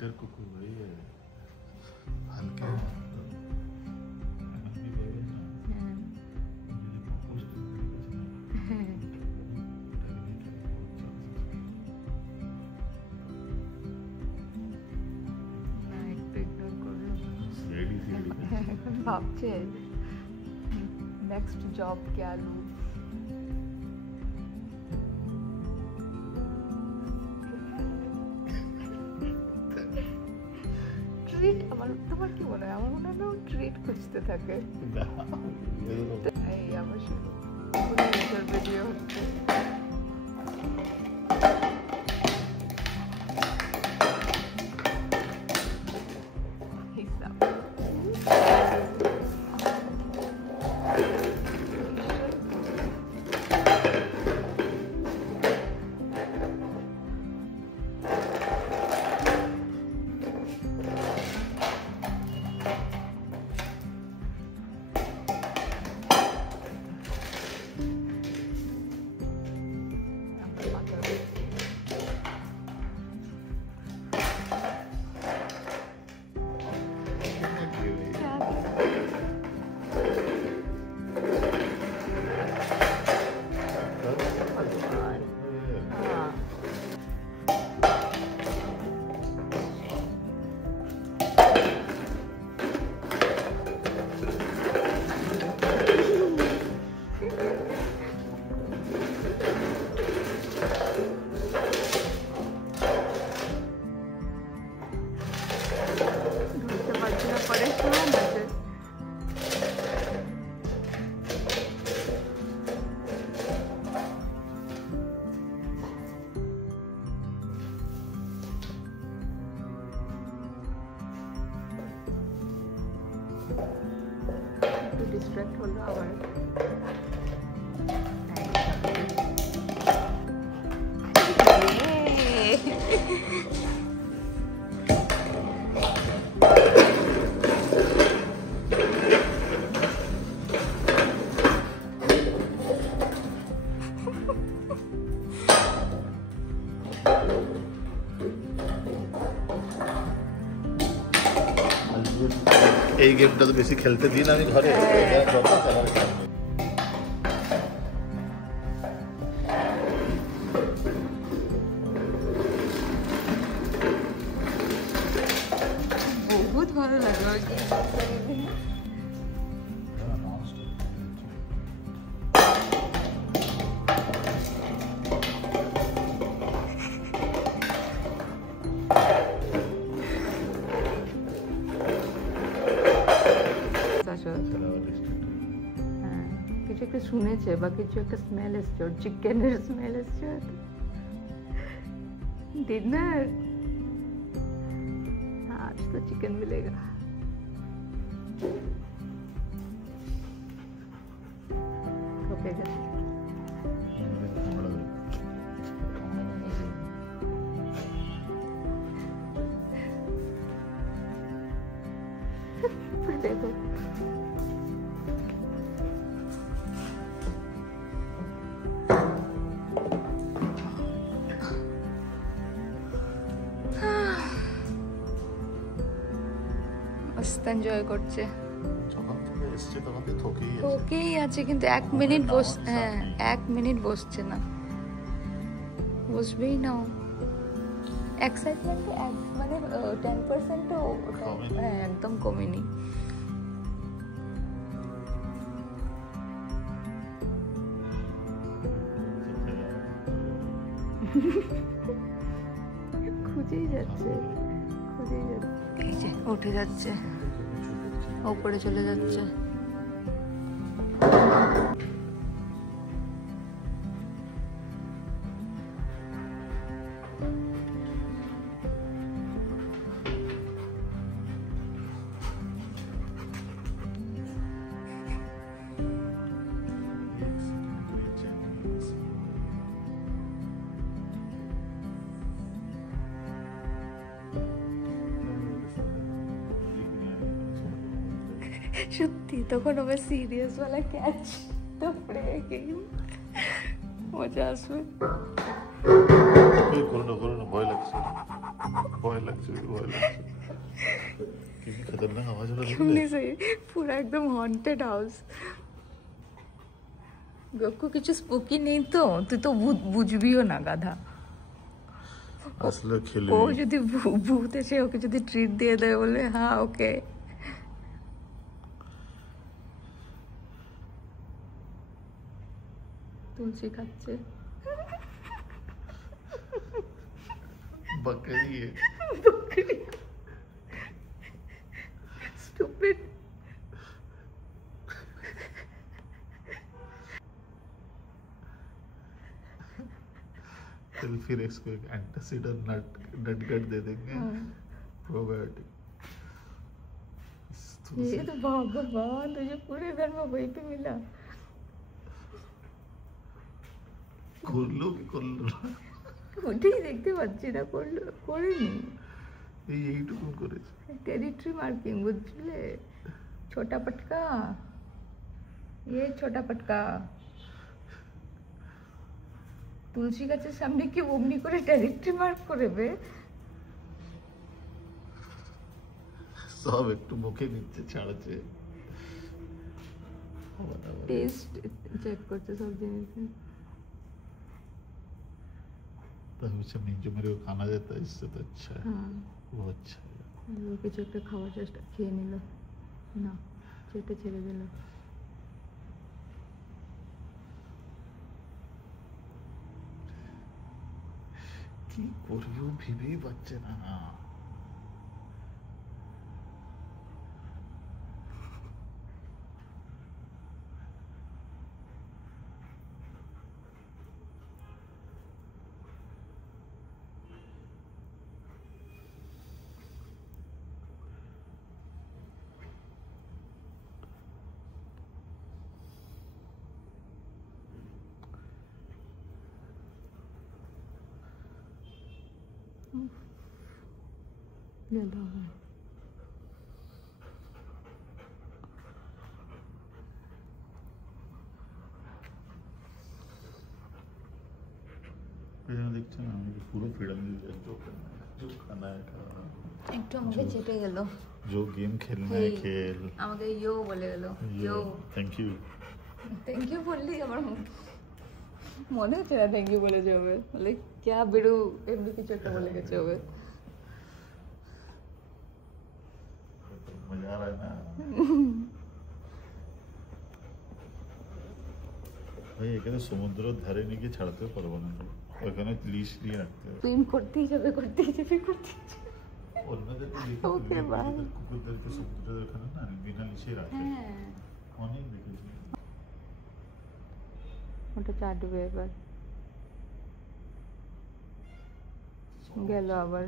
कर कुकू वही है हल्के ভাবছে নেক্সট জব क्या लूं ট্রিট আমার তোমার কি মনে হয় আমার মনে হয় ট্রিট খুঁজতে থাকে এই আমার শুরু ভিডিও হচ্ছে ডিস্ট্রাক্ট হলো আবার এই গেমটা তো বেশি খেলতে দিন আমি ঘরে বহুত ভালো লাগলো কিছু একটা শুনেছে বা কিছু একটা স্মেল এসছে ওর চিকেনের স্মেল এসছে डिनर आज तो चिकन मिलेगा देखो এনজয় করছে থকেই আছে কিন্তু 1 মিনিট হ্যাঁ 1 মিনিট বসছে না বসবেই না এক্সাইটমেন্ট মানে 10% তো হ্যাঁ একদম কমেনি খুঁজেই যাচ্ছে এই যে উঠে যাচ্ছে উপরে চলে যাচ্ছে সত্যি তখন আমার সিরিয়াস वाला ক্যাচ তো পড়ে গেল মজা আসবে করো না ভয় লাগছে ভয় লাগছে ভয় লাগছে কি খতরনাক আওয়াজ হলো শুনি সেই পুরো একদম হন্টেড হাউস। গক্কু কিছু স্পুকি নেই তো, তুই তো বুঝবিও না গাধা। আসলে খেলে ও যদি ভূত এসে ওকে যদি ট্রিট দিয়ে দেয় বলে হ্যাঁ ওকে। তুলসী খাচ্ছে। बकरी है Stupid. फिर इसको एक एंटासिडर नटगट दे देंगे प्रोबायोटिक। ये तो भगवान तुझे पूरे घर में वही पे मिला। করলো কি করলো ওটাই দেখতে পাচ্ছি না, করলো করেনি। এইটুকু করেছে টেরিটরি মার্কিং বুঝলে, ছোটা পটকা ये ছোটা পটকা। তুলসী গাছের সামনে কি অমনি করে টেরিটরি মার্ক করবে? সব একটু মুখে নিচ্ছে ছাড়ছে, টেস্ট চেক করছে সব জিনিসের। जो मेरे को खाना देता है इससे तो अच्छा है। हाँ वो अच्छा है। ও কিছু একটা খাওয়ার চেষ্টা, খেয়ে নিল না, চেটে ছেড়ে দিল। কি করিও ভেবেই পাচ্ছে না। ज़्यादा है দেখছে না আমি পুরো ফ্রিডम দিয়ে जो खाना है खाना, একটু আমাকে চেটে গেল। जो गेम खेलना है खेल। আমাকে ইয়ো বলে গেল, ইয়ো। थैंक यू বললি আমার মনে হচ্ছে না থ্যাংক ইউ বলে যাবে, বলে ক্যা বিড়ু এমনি কিছু একটা বলে গেছে হবে। मजा आ रहा है ना ভাই, এখানে সমুদ্রের ধারে নিয়ে গিয়ে ছাড়তে পারবো না, ওখানে লিশ দিয়ে রাখতে হবে। সুইম করতেই যাবে করতেই যাবে করতেই যাবে। অন্যদেরকে দেখে ওকে বাই। কুকুরদেরকে সমুদ্রের ওখানে না বিনা লিশে রাখে, হ্যাঁ অনেক দেখেছি। ওটা চাটবে এবার, গেল আবার।